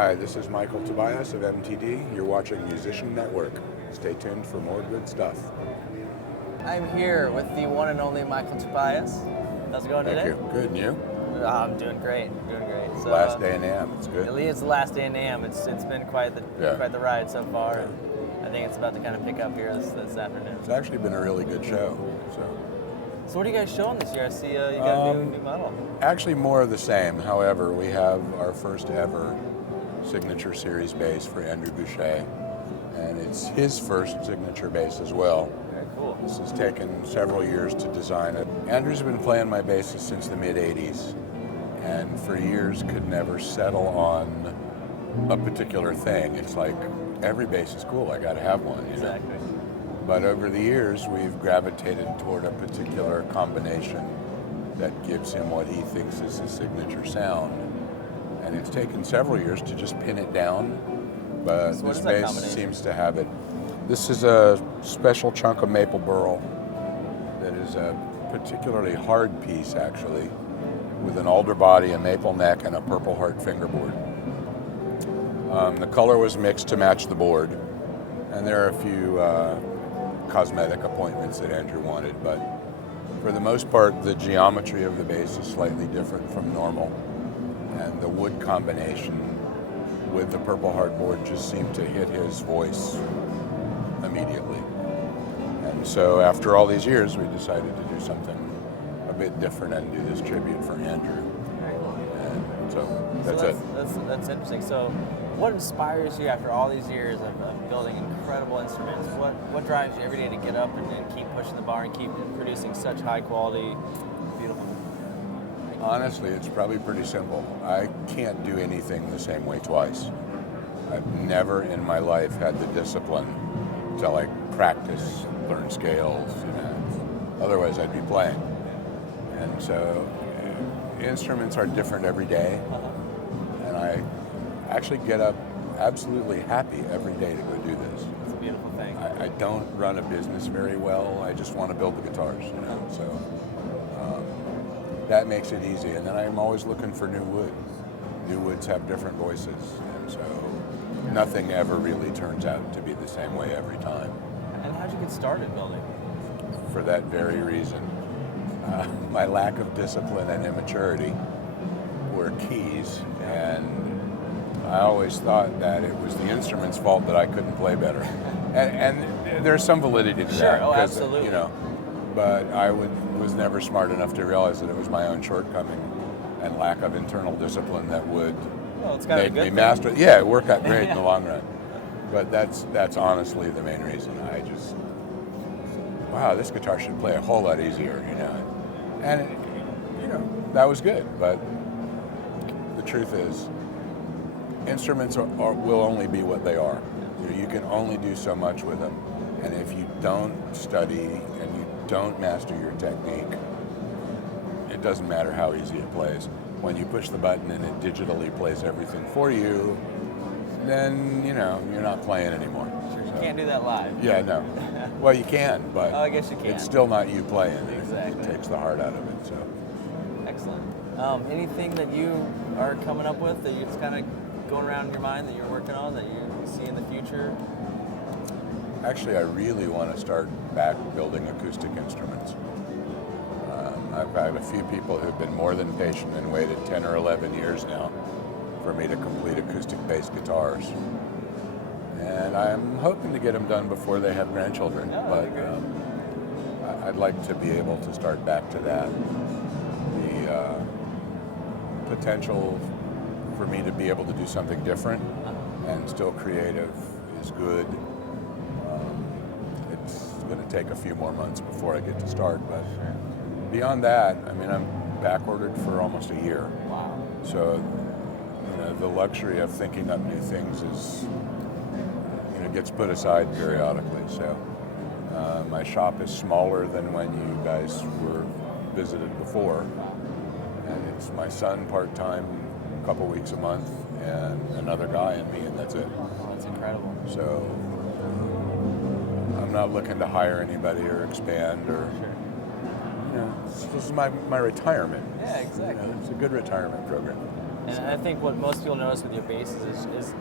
Hi, this is Michael Tobias of MTD. You're watching Musician Network. Stay tuned for more good stuff. I'm here with the one and only Michael Tobias. How's it going today? Thank you. Good, and you? I'm doing great. So, last day in NAMM. It's good. It's the last day in NAMM. It's been quite the ride so far. Yeah. I think it's about to kind of pick up here this afternoon. It's actually been a really good show. So what are you guys showing this year? I see you got a new model. Actually, more of the same. However, we have our first ever signature series bass for Andrew Boucher, and it's his first signature bass as well. Very cool. This has taken several years to design it. Andrew's been playing my basses since the mid-'80s, and for years could never settle on a particular thing. It's like, every bass is cool, I gotta have one. Exactly. But over the years, we've gravitated toward a particular combination that gives him what he thinks is his signature sound. And it's taken several years to just pin it down, but So this bass seems to have it. This is a special chunk of maple burl that is a particularly hard piece, actually, with an alder body, a maple neck, and a Purple Heart fingerboard. The color was mixed to match the board, and there are a few cosmetic appointments that Andrew wanted, but for the most part, the geometry of the bass is slightly different from normal, and the wood combination with the Purple Heart board just seemed to hit his voice immediately. And so after all these years, we decided to do something a bit different and do this tribute for Andrew. And so that's it. That's interesting. So what inspires you after all these years of building incredible instruments? What drives you every day to get up and keep pushing the bar and keep producing such high quality, beautiful? Honestly, it's probably pretty simple. I can't do anything the same way twice. I've never in my life had the discipline to practice, learn scales, Otherwise I'd be playing. And so instruments are different every day. And I actually get up absolutely happy every day to go do this. It's a beautiful thing. I don't run a business very well. I just want to build the guitars, So that makes it easy. And then I'm always looking for new woods. New woods have different voices, and so nothing ever really turns out to be the same way every time. And how'd you get started building? For that very reason. My lack of discipline and immaturity were keys, and I always thought that it was the instrument's fault that I couldn't play better. And there's some validity to that. Oh, absolutely. But I was never smart enough to realize that it was my own shortcoming and lack of internal discipline that would make me master. Yeah, it worked out great in the long run. But that's honestly the main reason. Wow, this guitar should play a whole lot easier, And that was good. But the truth is, instruments will only be what they are. You can only do so much with them. And if you don't study and you don't master your technique, it doesn't matter how easy it plays. When you push the button and it digitally plays everything for you, then, you're not playing anymore. Sure, you can't do that live. Yeah, no. Well, you can, but I guess you can. It's still not you playing. Exactly. It takes the heart out of it. So. Excellent. Anything that you are coming up with that it's kind of going around in your mind that you're working on that you see in the future? Actually, I really want to start back building acoustic instruments. I've had a few people who've been more than patient and waited 10 or 11 years now for me to complete acoustic bass guitars. And I'm hoping to get them done before they have grandchildren, but I'd like to be able to start back to that. The potential for me to be able to do something different and still creative is good. It's going to take a few more months before I get to start, but beyond that, I'm back ordered for almost a year. Wow. So, the luxury of thinking up new things is, gets put aside periodically. So, my shop is smaller than when you guys were visited before, and it's my son part-time, a couple weeks a month, and another guy and me, and that's it. That's incredible. So, I'm not looking to hire anybody or expand or. This is my retirement. Yeah, exactly. It's a good retirement program. And I think what most people notice with your basses is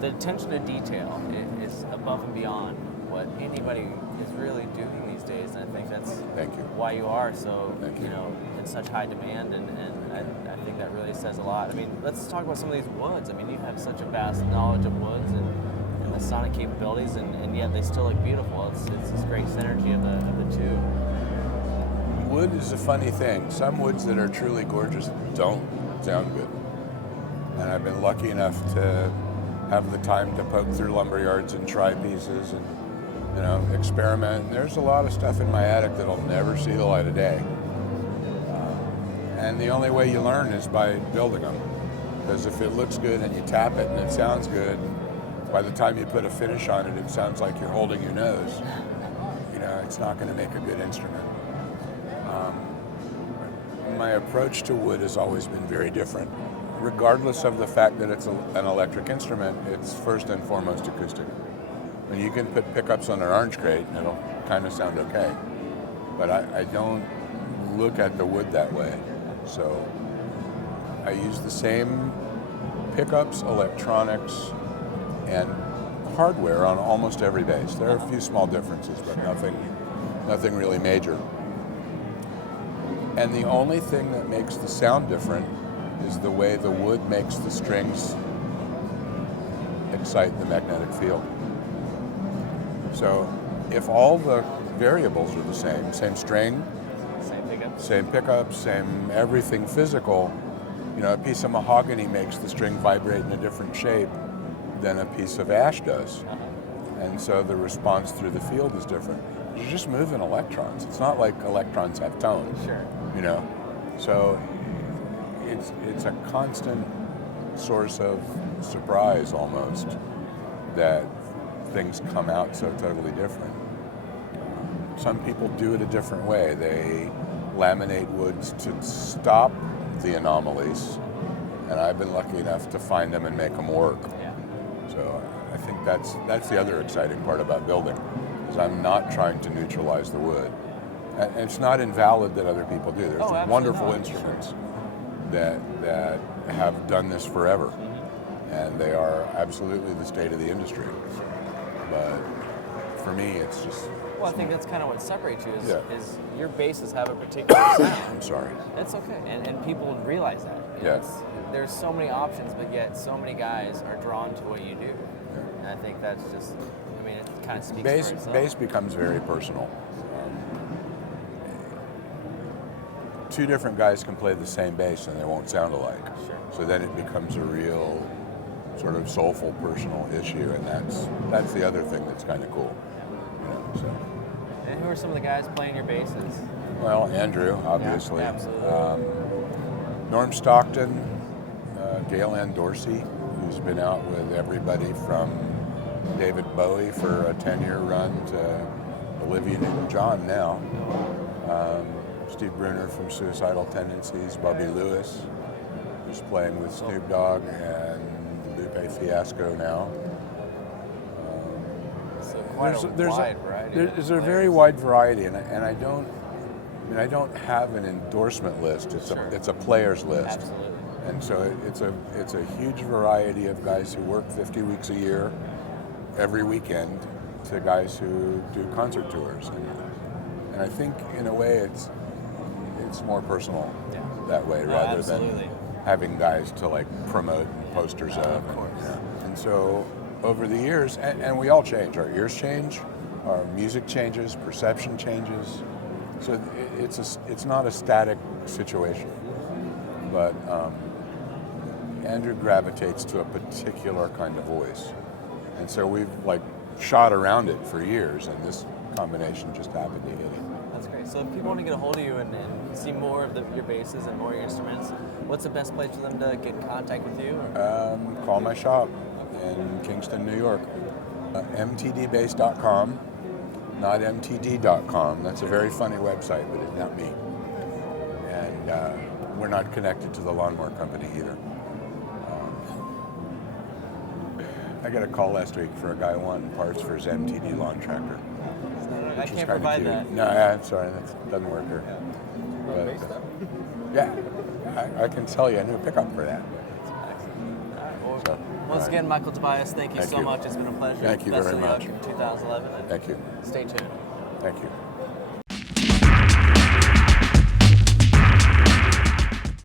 the attention to detail is above and beyond what anybody is really doing these days. And I think that's Thank you. why you are so, Thank you. you know, in such high demand. And I think that really says a lot. I mean, let's talk about some of these woods. I mean, you have such a vast knowledge of woods and the sonic capabilities, and yet they still look beautiful. It's this great synergy of the two. Wood is a funny thing. Some woods that are truly gorgeous don't sound good. And I've been lucky enough to have the time to poke through lumber yards and try pieces and, you know, experiment. And there's a lot of stuff in my attic that'll never see the light of day. And the only way you learn is by building them. Because if it looks good and you tap it and it sounds good, by the time you put a finish on it, it sounds like you're holding your nose. You know, it's not going to make a good instrument. My approach to wood has always been very different. Regardless of the fact that it's an electric instrument, it's first and foremost acoustic. I mean, you can put pickups on an orange crate and it'll kind of sound okay. But I don't look at the wood that way. So I use the same pickups, electronics, and hardware on almost every bass. There are a few small differences, but nothing really major. And the only thing that makes the sound different is the way the wood makes the strings excite the magnetic field. So if all the variables are the same string, same pickup, same everything physical, you know, a piece of mahogany makes the string vibrate in a different shape than a piece of ash does. And so the response through the field is different. You're just moving electrons. It's not like electrons have tone. Sure. You know? So it's a constant source of surprise almost that things come out so totally different. Some people do it a different way. They laminate woods to stop the anomalies, and I've been lucky enough to find them and make them work. Yeah. So I think that's the other exciting part about building, is I'm not trying to neutralize the wood. And it's not invalid that other people do. There's wonderful instruments that have done this forever, and they are absolutely the state of the industry. But for me, it's just... Well, I think that's kind of what separates you is your basses have a particular sound. I'm sorry. That's okay, and people realize that. Yes. There's so many options, but yet so many guys are drawn to what you do. And I think that's just, I mean, it kind of speaks for itself. Bass becomes very personal. Two different guys can play the same bass and they won't sound alike. Sure. So then it becomes a real sort of soulful, personal issue, and that's the other thing that's kind of cool. You know, so. And who are some of the guys playing your basses? Well, Andrew, obviously. Yeah, absolutely. Norm Stockton, Gail Ann Dorsey, who's been out with everybody from David Bowie for a 10-year run to Olivia Newton-John now. Steve Bruner from Suicidal Tendencies, Bobby Lewis, who's playing with Snoop Dogg, and Lupe Fiasco now. So quite a wide variety. There's a very wide variety, and I don't have an endorsement list. It's a players list. Absolutely. And so it's a huge variety of guys who work 50 weeks a year, every weekend, to guys who do concert tours. And I think in a way it's more personal that way, rather than having guys to like promote posters of. Of course. And so over the years, and we all change. Our ears change, our music changes, perception changes. So it's not a static situation. But Andrew gravitates to a particular kind of voice. And so we've like shot around it for years, and this combination just happened to hit it. That's great. So if people want to get a hold of you and see more of your basses and more of your instruments, what's the best place for them to get in contact with you? Call my shop in Kingston, New York. MTDbass.com, not MTD.com. That's a very funny website, but it's not me. And we're not connected to the lawnmower company either. I got a call last week for a guy wanting parts for his MTD lawn tractor. I can't provide that. No, I'm sorry, that doesn't work here. But, yeah, I can sell you a new pickup for that. Once Right. again, Michael Tobias, thank you Thank so you. much. It's been a pleasure. Thank you Best very of luck much. in 2011. And Thank you. stay tuned. Thank you.